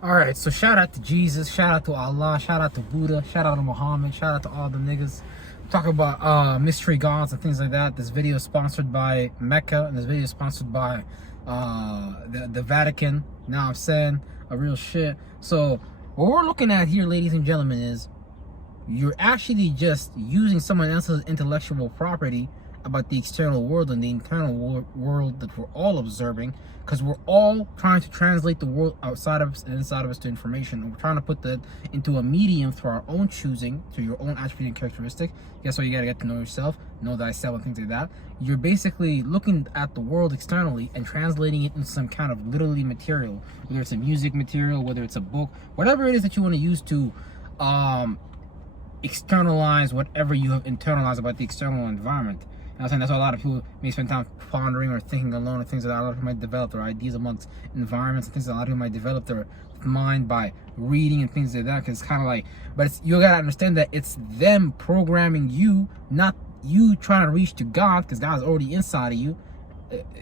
All right, so shout out to Jesus, shout out to Allah, shout out to Buddha, shout out to Muhammad, shout out to all the niggas. Talk about mystery gods and things like that. This video is sponsored by Mecca, and this video is sponsored by the Vatican. Now I'm saying a real shit. So what we're looking at here, ladies and gentlemen, is you're actually just using someone else's intellectual property about the external world and the internal world that we're all observing, because we're all trying to translate the world outside of us and inside of us to information, and we're trying to put that into a medium for our own choosing, to your own attribute and characteristic. Guess what? You got to get to know yourself, know thyself, and things like that. You're basically looking at the world externally and translating it into some kind of literally material, whether it's a music material, whether it's a book, whatever it is that you want to use to externalize whatever you have internalized about the external environment. And I'm saying that's why a lot of people may spend time pondering or thinking alone, or things that a lot of people might develop their ideas amongst environments, and things that a lot of people might develop their mind by reading and things like that. Because it's kind of like, but it's, you gotta understand that it's them programming you, not you trying to reach to God, because God is already inside of you.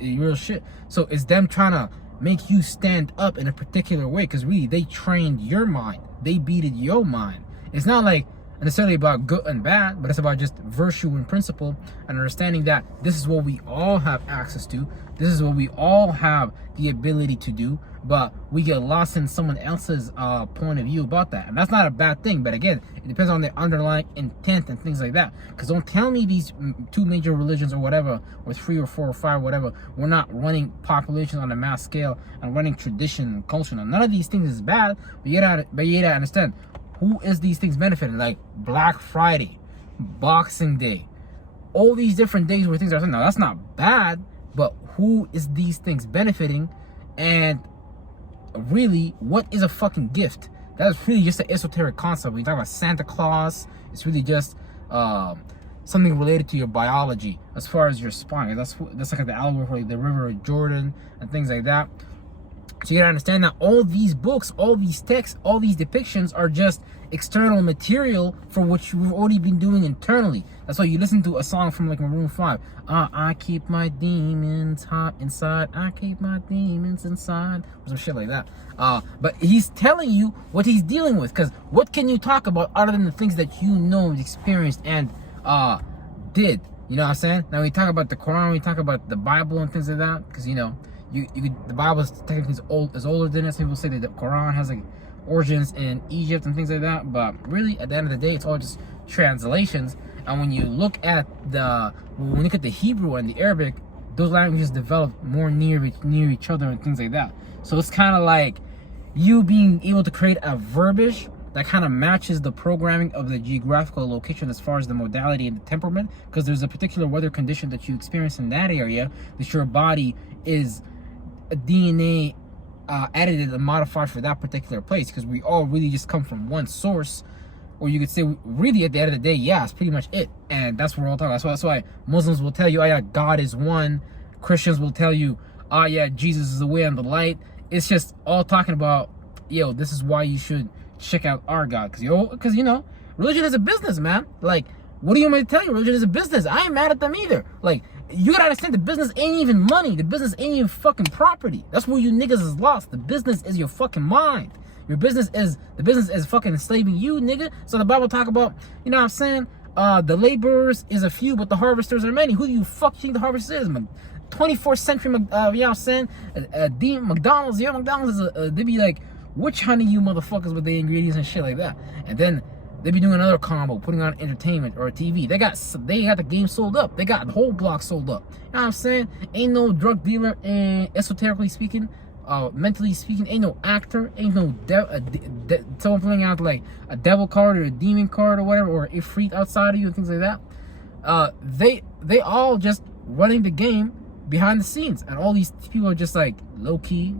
Real shit. So it's them trying to make you stand up in a particular way, because really they trained your mind, they beated your mind. It's not like necessarily about good and bad, but it's about just virtue and principle, and understanding that this is what we all have access to, this is what we all have the ability to do, but we get lost in someone else's point of view about that. And that's not a bad thing, but again, it depends on the underlying intent and things like that. Because don't tell me these two major religions or whatever, or three or four or five, whatever, we're not running populations on a mass scale and running tradition and culture. Now, none of these things is bad, but you gotta understand who is these things benefiting. Like Black Friday, Boxing Day, all these different days where things are, now that's not bad, but who is these things benefiting? And really, what is a fucking gift? That's really just an esoteric concept. When you talk about Santa Claus, it's really just something related to your biology as far as your spine. That's like the allegory for like the River of Jordan and things like that. So you gotta understand that all these books, all these texts, all these depictions are just external material for what you've already been doing internally. That's why you listen to a song from like Maroon 5. I keep my demons hot inside. I keep my demons inside. Or some shit like that. But he's telling you what he's dealing with. Because what can you talk about other than the things that you know, experienced, and did? You know what I'm saying? Now we talk about the Quran, we talk about the Bible and things like that. Because, you know, the Bible is technically is older than us. People say that the Quran has like origins in Egypt and things like that, but really at the end of the day, it's all just translations. And when you look at the Hebrew and the Arabic, those languages developed more near each other and things like that. So it's kind of like you being able to create a verbiage that kind of matches the programming of the geographical location as far as the modality and the temperament, because there's a particular weather condition that you experience in that area that your body is a DNA edited and modified for that particular place, because we all really just come from one source. Or you could say, really, at the end of the day, yeah, it's pretty much it. And that's what we're all talking about. That's why Muslims will tell you, oh yeah, God is one. Christians will tell you, oh yeah, Jesus is the way and the light. It's just all talking about, yo, this is why you should check out our God. Because, you know, religion is a business, man. Like, what do you want me to tell you? Religion is a business. I ain't mad at them either. Like, you gotta understand, the business ain't even money. The business ain't even fucking property. That's where you niggas is lost. The business is your fucking mind. The business is fucking enslaving you, nigga. So the Bible talk about, you know what I'm saying? The laborers is a few, but the harvesters are many. Who do you fuck think the harvester is, man? 24th century, you know what I'm saying? McDonald's, yeah, McDonald's is they be like, which honey you motherfuckers with the ingredients and shit like that. And then they be doing another combo, putting on entertainment or a TV. They got the game sold up. They got the whole block sold up. You know what I'm saying? Ain't no drug dealer, and esoterically speaking, mentally speaking, ain't no actor, ain't no someone putting out like a devil card or a demon card or whatever, or a ifrit outside of you and things like that. They all just running the game behind the scenes, and all these people are just like low key,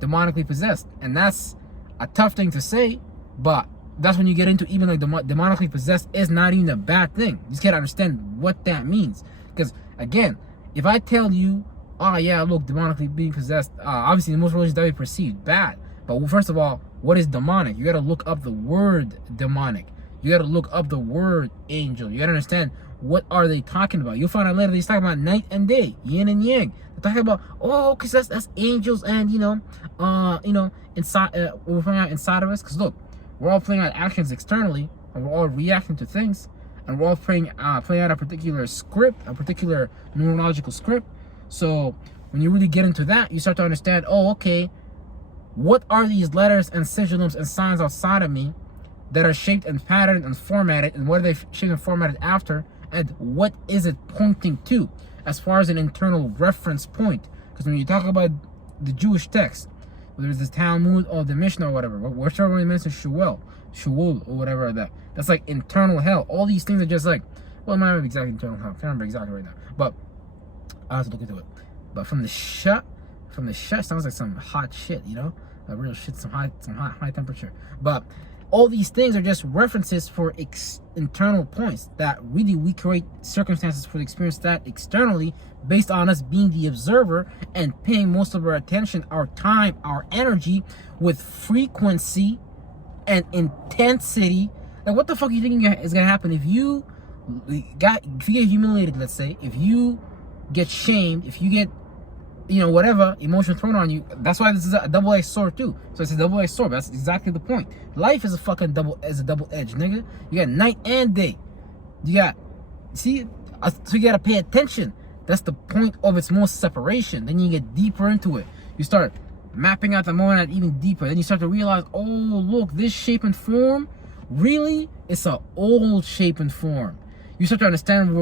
demonically possessed. And that's a tough thing to say, but that's when you get into even like demonically possessed is not even a bad thing. You just gotta understand what that means. Because again, if I tell you, oh yeah, look, demonically being possessed, obviously in most religions that would be perceived bad. But first of all, what is demonic? You gotta look up the word demonic. You gotta look up the word angel. You gotta understand what are they talking about. You'll find out later he's talking about night and day, yin and yang. They're talking about, oh, because that's angels, and inside we're playing out inside of us. Because look, we're all playing out actions externally, and we're all reacting to things, and we're all playing out a particular script, a particular neurological script. So when you really get into that, you start to understand, oh, okay, what are these letters and sigils and signs outside of me that are shaped and patterned and formatted, and what are they shaped and formatted after, and what is it pointing to as far as an internal reference point? Because when you talk about the Jewish text, whether it's the Talmud or the Mishnah or whatever, whichever one mentions Shmuel or whatever, that's like internal hell. All these things are just like, well, it might not be exactly internal hell. I can't remember exactly right now, but I have to look into it. But from the shut sounds like some hot shit, real shit, some high temperature. But all these things are just references for internal points that really we create circumstances for the experience that externally, based on us being the observer and paying most of our attention, our time, our energy with frequency and intensity. Like, what the fuck are you thinking is gonna happen if you get humiliated? Let's say if you get shamed, if you get whatever emotion thrown on you. That's why this is a double-edged sword too. So it's a double-edged sword. That's exactly the point. Life is a fucking double-edged, nigga. You got night and day. So you gotta pay attention. That's the point of its most separation. Then you get deeper into it. You start mapping out the moment even deeper. Then you start to realize, oh, look, this shape and form, really, it's an old shape and form. You start to understand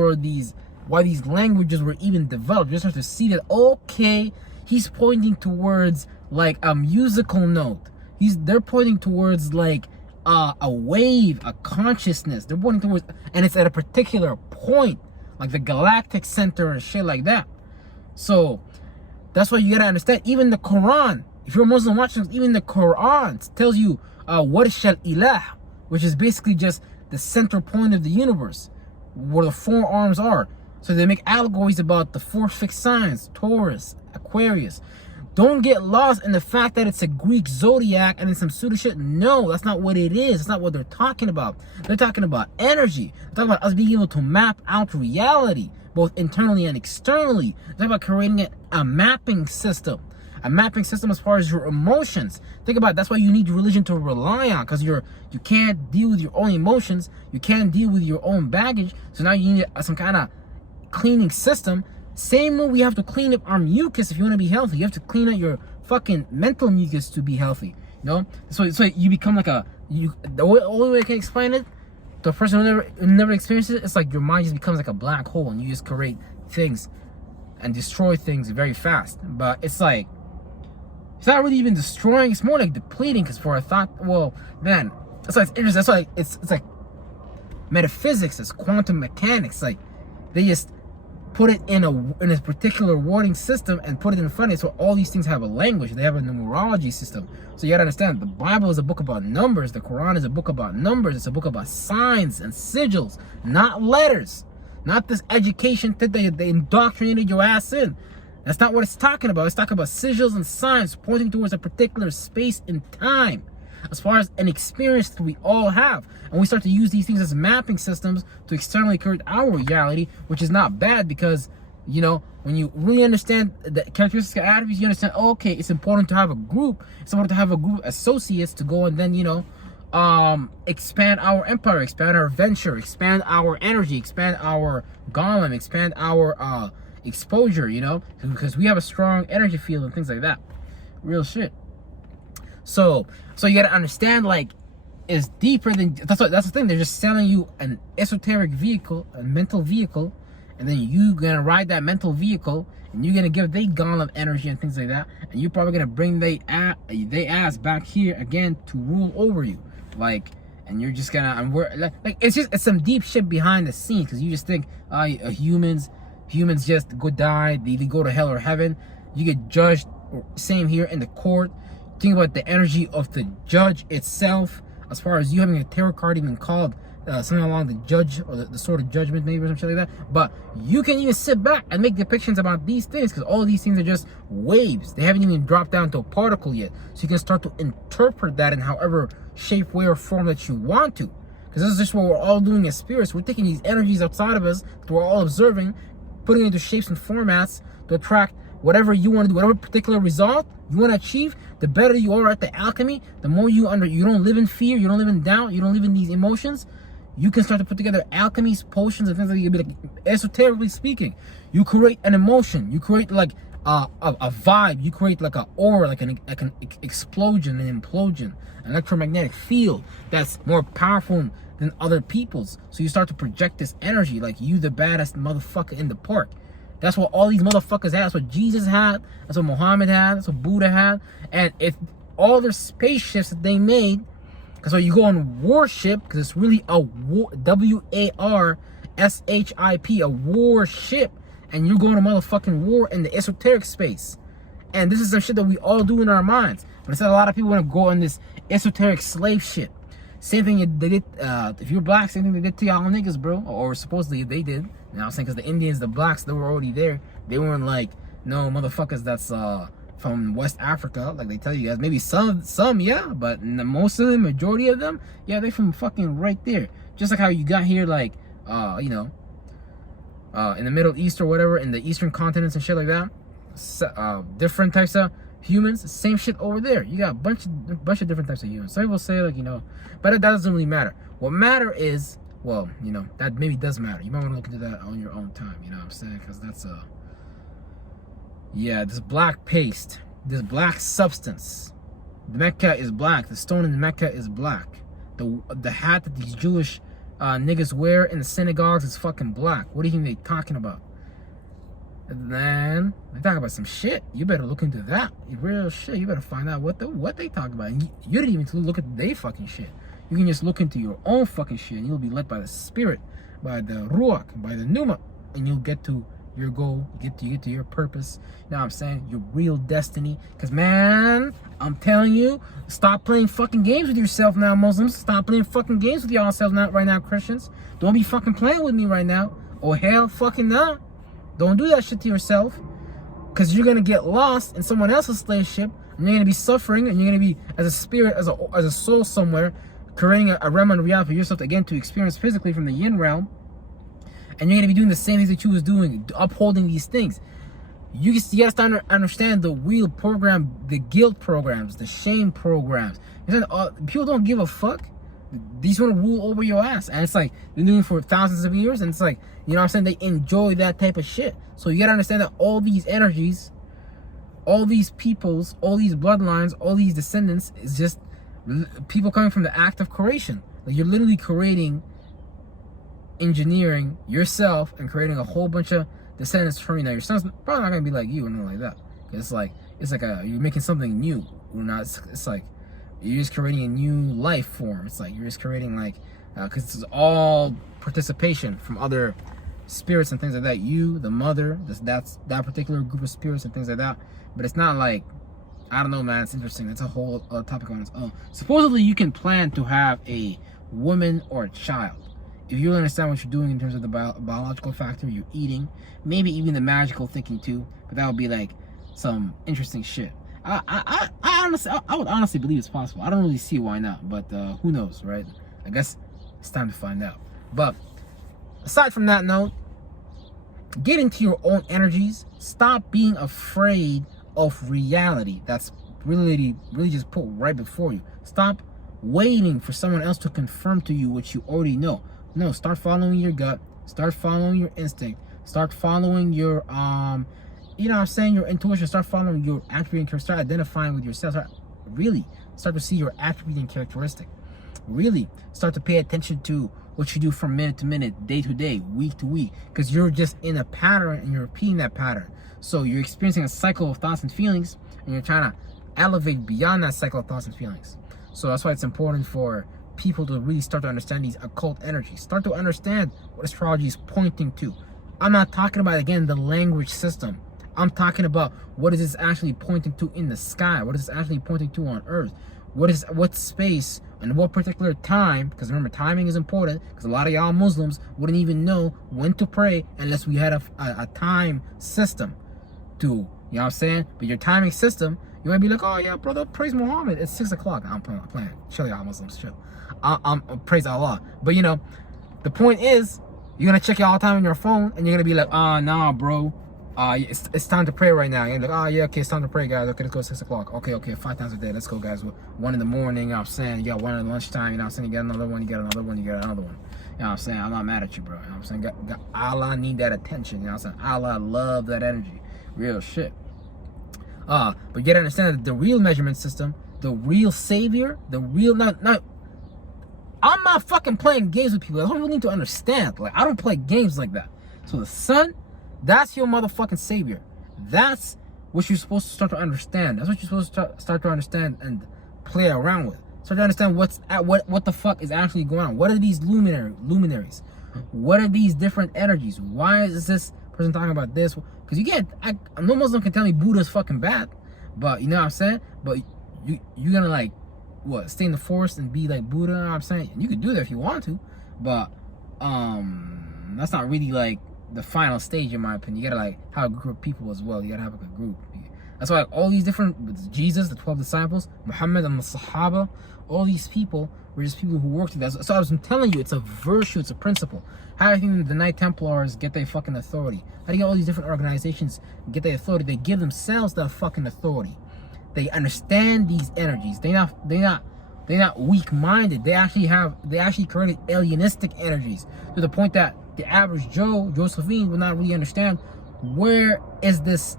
why these languages were even developed. You start to see that, okay, he's pointing towards like a musical note. They're pointing towards like a wave, a consciousness. They're pointing towards, and it's at a particular point, like the galactic center and shit like that. So that's why you gotta understand. Even the Quran, if you're a Muslim watching, even the Quran tells you Warsh al-Ilah, which is basically just the center point of the universe, where the four arms are. So they make allegories about the four fixed signs, Taurus, Aquarius. Don't get lost in the fact that it's a Greek zodiac and it's some pseudo shit. No, that's not what it is. That's not what they're talking about. They're talking about energy. They're talking about us being able to map out reality, both internally and externally. They're talking about creating a mapping system. A mapping system as far as your emotions. Think about it. That's why you need religion to rely on, because you can't deal with your own emotions. You can't deal with your own baggage. So now you need some kind of cleaning system. Same way we have to clean up our mucus if you want to be healthy. You have to clean up your fucking mental mucus to be healthy. So you become like the only way I can explain it to a person who never experienced it, it's like your mind just becomes like a black hole and you just create things and destroy things very fast. But it's like, it's not really even destroying, it's more like depleting. Because for a thought, well, man, that's why it's interesting. That's why it's like metaphysics, it's quantum mechanics. Like, they just put it in a particular wording system and put it in front of it. So all these things have a language. They have a numerology system. So you gotta understand, the Bible is a book about numbers. The Quran is a book about numbers. It's a book about signs and sigils, not letters. Not this education that they indoctrinated your ass in. That's not what it's talking about. It's talking about sigils and signs pointing towards a particular space and time, as far as an experience that we all have. And we start to use these things as mapping systems to externally create our reality, which is not bad, because when you really understand the characteristics and attributes, you understand, okay, it's important to have a group. It's important to have a group of associates to go and then expand our empire, expand our venture, expand our energy, expand our golem, expand our exposure, because we have a strong energy field and things like that. Real shit. So you gotta understand, like, it's deeper than that's the thing. They're just selling you an esoteric vehicle, a mental vehicle, and then you gonna ride that mental vehicle, and you're gonna give they golem energy and things like that, and you're probably gonna bring they ass back here again to rule over you, like, and you're just gonna, and we're like it's some deep shit behind the scenes, because you just think humans just go die, they either go to hell or heaven. You get judged. Same here in the court. Think about the energy of the judge itself, as far as you having a tarot card even called something along the judge, or the sword of judgment maybe, or something like that. But you can even sit back and make depictions about these things, because all these things are just waves. They haven't even dropped down to a particle yet. So you can start to interpret that in however shape, way, or form that you want to. Because this is just what we're all doing as spirits. We're taking these energies outside of us that we're all observing, putting it into shapes and formats to attract whatever you want to do, whatever particular result you want to achieve. The better you are at the alchemy, the more you don't live in fear, you don't live in doubt, you don't live in these emotions. You can start to put together alchemies, potions, and things like that. Like, esoterically speaking, you create an emotion, you create like a vibe, you create like an aura, like an explosion, an implosion, an electromagnetic field that's more powerful than other people's. So you start to project this energy like you the baddest motherfucker in the park. That's what all these motherfuckers had. That's what Jesus had. That's what Muhammad had. That's what Buddha had. And if all their spaceships that they made, because so you go on warship, because it's really a warship, a warship, and you're going to motherfucking war in the esoteric space. And this is some shit that we all do in our minds. But instead, a lot of people want to go on this esoteric slave shit. Same thing they did, if you're black, same thing they did to y'all niggas, bro. Or supposedly they did. And I was saying, because the Indians, the blacks, they were already there. They weren't like, no, motherfuckers that's from West Africa, like they tell you guys. Maybe some, yeah. But most of them, majority of them, yeah, they're from fucking right there. Just like how you got here, like, you know, in the Middle East or whatever, in the Eastern continents and shit like that. Different types of humans, same shit over there. You got a bunch of different types of humans. Some people say, like, you know, but that doesn't really matter. What matter is, well, you know, that maybe does matter. You might want to look into that on your own time, you know what I'm saying? Because that's yeah, this black paste, this black substance. The Mecca is black. The stone in the Mecca is black. The hat that these Jewish niggas wear in the synagogues is fucking black. What do you think they talking about? And then they talk about some shit. You better look into that. Real shit. You better find out what they talk about. And you didn't even look at their fucking shit. You can just look into your own fucking shit, and you'll be led by the spirit, by the ruach, by the pneuma, and you'll get to your goal. You get to your purpose. You know what I'm saying? Your real destiny. Because, man, I'm telling you, stop playing fucking games with yourself now, Muslims. Stop playing fucking games with yourselves right now, Christians. Don't be fucking playing with me right now. Oh, hell fucking no. Don't do that shit to yourself. Because you're going to get lost in someone else's slave ship, and you're going to be suffering, and you're going to be, as a spirit, as a soul somewhere, creating a realm of reality for yourself, again, to experience physically from the yin realm. And you're going to be doing the same things that you was doing, upholding these things. You gotta start to understand the real program, the guilt programs, the shame programs. People don't give a fuck. These want to rule over your ass. And it's like, they're doing it for thousands of years. And it's like, you know what I'm saying? They enjoy that type of shit. So you gotta understand that all these energies, all these peoples, all these bloodlines, all these descendants is just people coming from the act of creation. Like, you're literally creating, engineering yourself and creating a whole bunch of descendants from you. Now your son's probably not gonna be like you or nothing like that. It's like you're making something new. It's like you're just creating a new life form. It's like you're just creating, like, because it's all participation from other spirits and things like that. You, the mother, that's that particular group of spirits and things like that. But it's not like, I don't know, man. It's interesting. It's a whole topic on its own. Supposedly, you can plan to have a woman or a child if you understand what you're doing in terms of the biological factor, you're eating, maybe even the magical thinking too. But that would be like some interesting shit. I would honestly believe it's possible. I don't really see why not, but who knows, right? I guess it's time to find out. But aside from that note, get into your own energies. Stop being afraid of reality that's really just put right before you. Stop waiting for someone else to confirm to you what you already know. No, start following your gut. Start following your instinct. Start following your you know what I'm saying, your intuition. Start following your attribute and start identifying with yourself. Start to see your attribute and characteristic. Really start to pay attention to what you do from minute to minute, day to day, week to week, because you're just in a pattern and you're repeating that pattern. So you're experiencing a cycle of thoughts and feelings, and you're trying to elevate beyond that cycle of thoughts and feelings. So that's why it's important for people to really start to understand these occult energies. Start to understand what astrology is pointing to. I'm not talking about, again, the language system. I'm talking about what is this actually pointing to in the sky? What is this actually pointing to on Earth? What space and what particular time? Because remember, timing is important, because a lot of y'all Muslims wouldn't even know when to pray unless we had a time system to, you know what I'm saying? But your timing system, You might be like, oh yeah, brother, praise Muhammad. It's 6 o'clock. I'm playing. Chill, y'all Muslims, chill. I'm praise Allah. But you know, the point is, you're gonna check it all the time on your phone, and you're gonna be like, nah, bro. It's time to pray right now. You're like, oh yeah, okay, it's time to pray, guys. Okay, let's go 6 o'clock. Okay, 5 times a day. Let's go, guys. 1 in the morning, you know what I'm saying? You got 1 at lunchtime, you know what I'm saying? You get another one, you get another one, you get another one. You know what I'm saying? I'm not mad at you, bro. You know what I'm saying? Got Allah need that attention. You know what I'm saying? Allah love that energy. Real shit. But you gotta understand that the real measurement system, the real savior, the real not I'm not fucking playing games with people. That's what people need to understand. Like, I don't play games like that. So the sun, that's your motherfucking savior. That's what you're supposed to start to understand. That's what you're supposed to start to understand and play around with. Start to understand what the fuck is actually going on. What are these luminaries? What are these different energies? Why is this person talking about this? Because no Muslim can tell me Buddha's fucking bad. But you know what I'm saying? But you're gonna like what, stay in the forest and be like Buddha, you know what I'm saying? And you could do that if you want to, but that's not really like the final stage in my opinion. You gotta like have a group of people as well. You gotta have like a group. That's why like, all these different, Jesus, the 12 disciples, Muhammad and the Sahaba, all these people were just people who worked with that. So I was telling you, it's a virtue, it's a principle. How do you think the Knight Templars get their fucking authority? How do you get all these different organizations get their authority? They give themselves that fucking authority. They understand these energies. They're not weak-minded. They actually created alienistic energies to the point that the average Josephine will not really understand where is this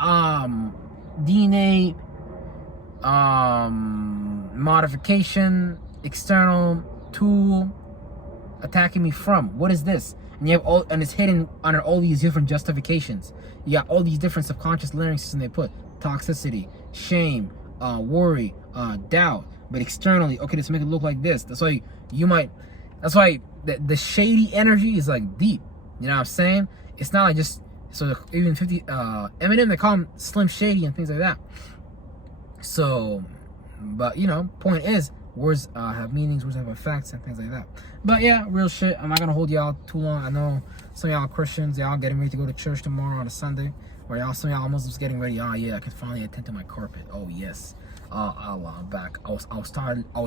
DNA modification external tool attacking me from. What is this? And you have and it's hidden under all these different justifications. You got all these different subconscious learning systems they put. Toxicity, shame, worry, doubt. But externally, okay, let's make it look like this. That's why the shady energy is like deep. You know what I'm saying? It's not like just, so even 50 Eminem, they call him Slim Shady and things like that. So, but you know, point is, words have meanings, words have effects and things like that. But yeah, real shit. I'm not gonna hold y'all too long. I know some of y'all Christians, y'all getting ready to go to church tomorrow on a Sunday. Or some of y'all Muslims getting ready. Oh yeah, I can finally attend to my carpet. Oh yes. Allah, I'm back. I was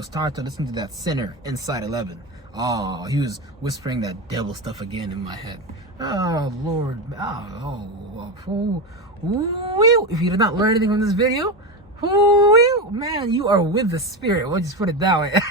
tired to listen to that sinner inside 11. Oh, he was whispering that devil stuff again in my head. Oh Lord. If you did not learn anything from this video, man, you are with the spirit. We'll just put it that way.